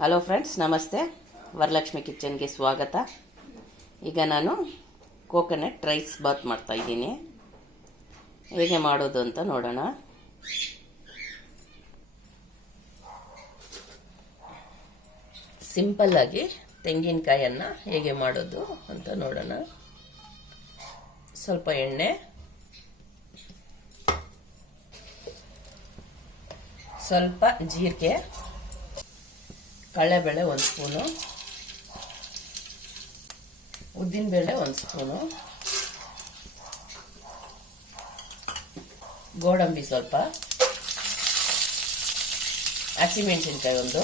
Hello friends ನಮಸ್ತೆ ವರಲಕ್ಷ್ಮಿ ಕಿಚನ್ಗೆ ಸ್ವಾಗತ. ಈಗ ನಾನು ಕೋಕೋನಟ್ ರೈಸ್ ಬಾತ್ ಮಾಡ್ತಾ ಇದ್ದೀನಿ. ಹೇಗೆ ಮಾಡೋದು ಅಂತ ನೋಡೋಣ. ಸಿಂಪಲ್ ಆಗಿ ತೆಂಗಿನಕಾಯನ್ನು ಹೇಗೆ ಮಾಡೋದು ಅಂತ ನೋಡೋಣ. ಸ್ವಲ್ಪ ಎಣ್ಣೆ. ಸ್ವಲ್ಪ ಜೀರಿಗೆ. ಕಡಲೆಬೇಳೆ ಒಂದು ಸ್ಪೂನು. ಉದ್ದಿನಬೇಳೆ ಒಂದು ಸ್ಪೂನು. ಗೋಡಂಬಿ ಸ್ವಲ್ಪ. ಹಸಿಮೆಣಸಿನ್ಕಾಯಿ ಒಂದು.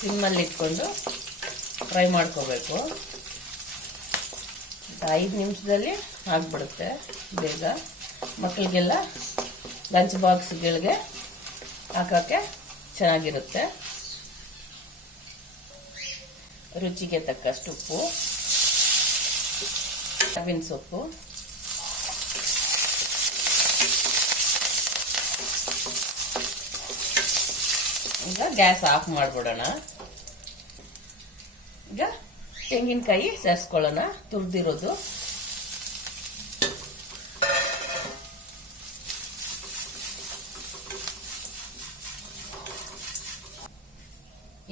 ಸಿಮ್ಮಲ್ಲಿ ಇಟ್ಕೊಂಡು ಫ್ರೈ ಮಾಡ್ಕೋಬೇಕು. ಐದು ನಿಮಿಷದಲ್ಲಿ ಆಗಿಬಿಡುತ್ತೆ ಬೇಗ. ಮಕ್ಕಳಿಗೆಲ್ಲ ಲಂಚ್ ಬಾಕ್ಸ್ಗಳಿಗೆ ಹಾಕೋಕ್ಕೆ ಚೆನ್ನಾಗಿರುತ್ತೆ. ರುಚಿಗೆ ತಕ್ಕಷ್ಟು ಉಪ್ಪು ಕಬ್ಬಿನ ಸೊಪ್ಪು, ಈಗ ಗ್ಯಾಸ್ ಆಫ್ ಮಾಡಿಬಿಡೋಣ. ಈಗ ತೆಂಗಿನಕಾಯಿ ಸೇರಿಸ್ಕೊಳ್ಳೋಣ. ತುರಿದಿರೋದು.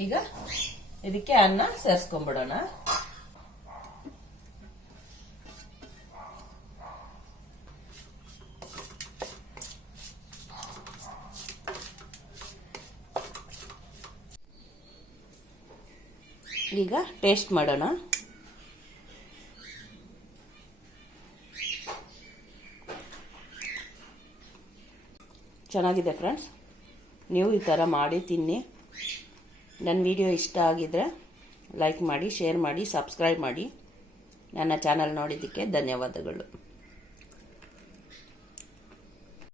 ಈಗ ಇದಕ್ಕೆ ಅನ್ನ ಸೇರಿಸ್ಕೊಂಡ್ಬಿಡೋಣ ಈಗ ಟೇಸ್ಟ್ ಮಾಡೋಣ. ಚೆನ್ನಾಗಿದೆ ಫ್ರೆಂಡ್ಸ್. ನೀವು ಈ ಥರ ಮಾಡಿ ತಿನ್ನಿ. ನನ್ನ ವಿಡಿಯೋ ಇಷ್ಟ ಆಗಿದ್ರೆ ಲೈಕ್ ಮಾಡಿ ಶೇರ್ ಮಾಡಿ ಸಬ್ಸ್ಕ್ರೈಬ್ ಮಾಡಿ. ನನ್ನ ಚಾನಲ್ ನೋಡಿದ್ದಕ್ಕೆ ಧನ್ಯವಾದಗಳು.